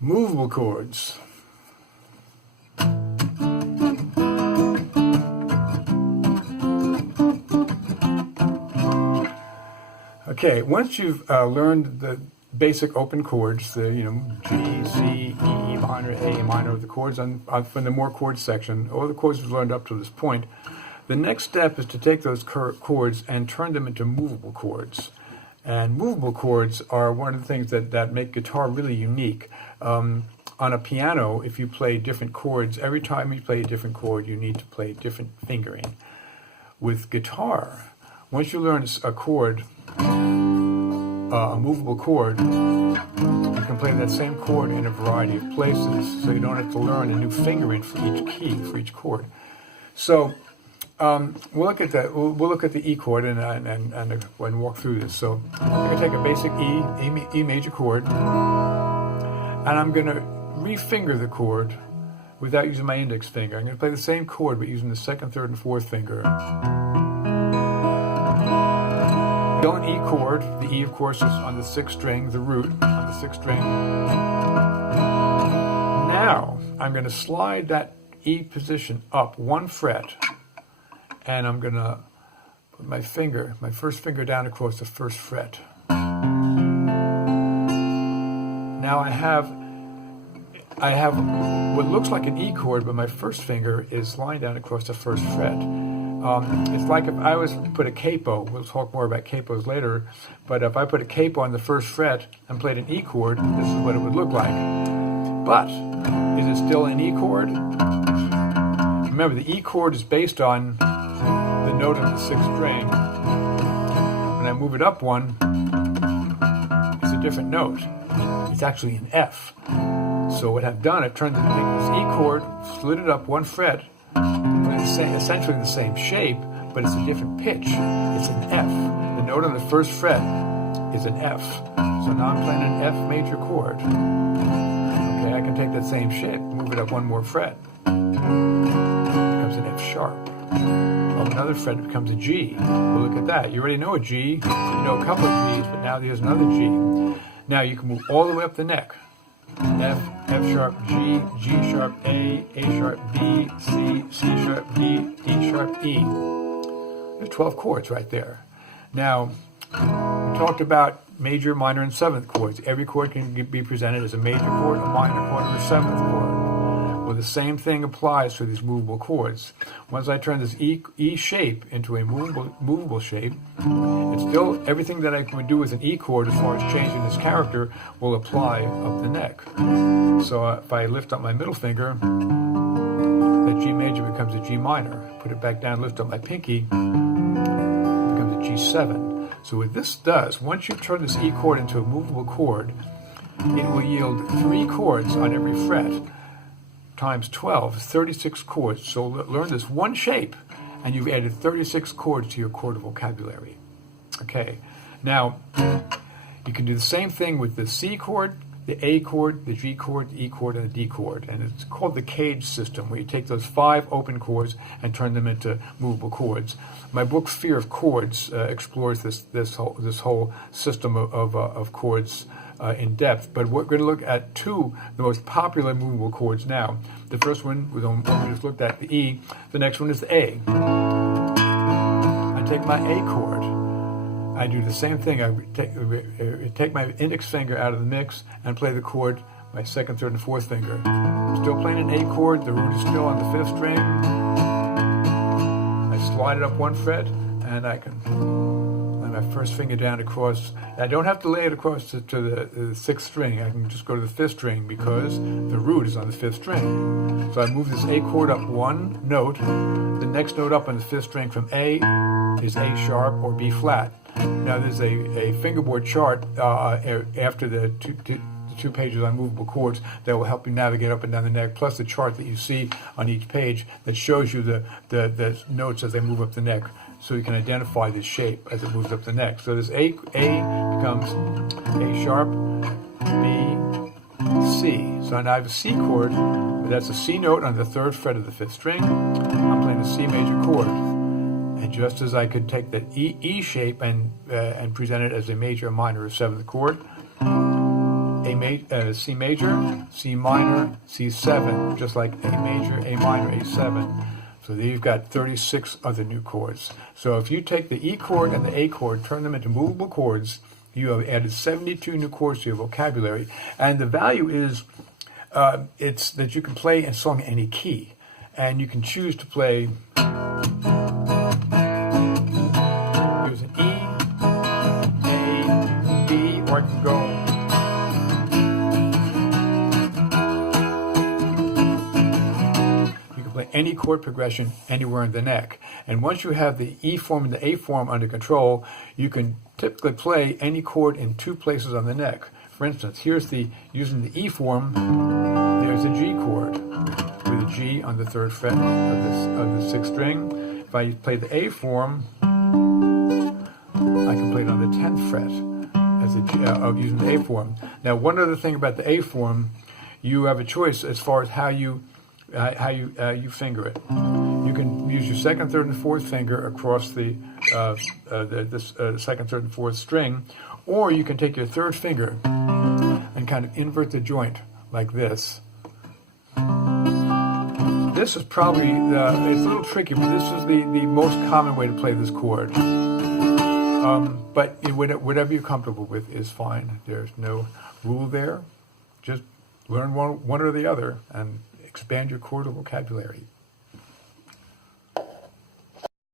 Movable chords. Okay, once you've learned the basic open chords, the G, C, E minor, A minor, the chords from the more chords section, all the chords we've learned up to this point, the next step is to take those chords and turn them into movable chords. And movable chords are one of the things that make guitar really unique. On a piano, if you play different chords, every time you play a different chord, you need to play different fingering. With guitar, once you learn a chord, a movable chord, you can play that same chord in a variety of places, so you don't have to learn a new fingering for each key, for each chord. So we'll look at that. We'll look at the E chord and walk through this. So I'm going to take a basic E major chord, and I'm going to refinger the chord without using my index finger. I'm going to play the same chord but using the second, third, and fourth finger. Still an E chord. The E, of course, is on the sixth string, the root on the sixth string. Now I'm going to slide that E position up one fret, and I'm going to put my first finger down across the first fret. Now I have what looks like an E chord, but my first finger is lying down across the first fret. It's like if I was to put a capo, we'll talk more about capos later, but if I put a capo on the first fret and played an E chord, this is what it would look like. But, is it still an E chord? Remember, the E chord is based on the note of the sixth string. When I move it up one, it's a different note. It's actually an F. So what I've done, I've turned this E chord, slid it up one fret, essentially the same shape, but it's a different pitch. It's an F. The note on the first fret is an F. So now I'm playing an F major chord. Okay, I can take that same shape, move it up one more fret. It becomes an F sharp. Up another fret, it becomes a G. Well, look at that. You already know a G. You know a couple of Gs, but now there's another G. Now you can move all the way up the neck. F, F sharp, G, G sharp, A sharp, B, C, C sharp, D, D sharp, E. There's 12 chords right there. Now, we talked about major, minor, and seventh chords. Every chord can be presented as a major chord, a minor chord, or a seventh chord. Well, the same thing applies to these movable chords. Once I turn this E shape into a movable shape, it's still everything that I would do with an E chord as far as changing this character will apply up the neck. So if I lift up my middle finger, that G major becomes a G minor. Put it back down, lift up my pinky, it becomes a G7. So what this does, once you turn this E chord into a movable chord, it will yield 3 chords on every fret, times 12 is 36 chords. So learn this one shape, and you've added 36 chords to your chord vocabulary. Okay, now you can do the same thing with the C chord, the A chord, the G chord, the E chord, and the D chord. And it's called the cage system, where you take those 5 open chords and turn them into movable chords. My book, Fear of Chords, explores this whole system of chords in depth, but we're going to look at 2 the most popular movable chords now. The first one, we just looked at, the E. The next one is the A. I take my A chord. I do the same thing. I take my index finger out of the mix and play the chord, my second, third, and fourth finger. I'm still playing an A chord. The root is still on the 5th string. I slide it up one fret, and I can lay my first finger down across. I don't have to lay it across to the 6th string. I can just go to the 5th string because the root is on the 5th string. So I move this A chord up one note. The next note up on the 5th string from A is A sharp or B flat. Now there's a fingerboard chart after the two pages on movable chords that will help you navigate up and down the neck, plus the chart that you see on each page that shows you the notes as they move up the neck, so you can identify this shape as it moves up the neck. So this A becomes A sharp, B, C. So now I have a C chord, but that's a C note on the 3rd fret of the 5th string. I'm playing a C major chord. And just as I could take that E shape and present it as a major, minor, or 7th chord, C major, C minor, C7, just like A major, A minor, A7. So there you've got 36 other new chords. So if you take the E chord and the A chord, turn them into movable chords, you have added 72 new chords to your vocabulary. And the value is it's that you can play a song in any key. And you can choose to play, here's an E, A, B, or I can go. Any chord progression anywhere in the neck. And once you have the E form and the A form under control, you can typically play any chord in two places on the neck. For instance, here's using the E form, there's a G chord with a G on the 3rd fret of the 6th string. If I play the A form, I can play it on the 10th fret as of using the A form. Now, one other thing about the A form, you have a choice as far as how you finger it. You can use your 2nd, 3rd, and 4th finger across the 2nd, 3rd, and 4th string, or you can take your 3rd finger and kind of invert the joint like this. This is probably, it's a little tricky, but this is the most common way to play this chord. But whatever you're comfortable with is fine. There's no rule there. Just learn one or the other and expand your chord vocabulary.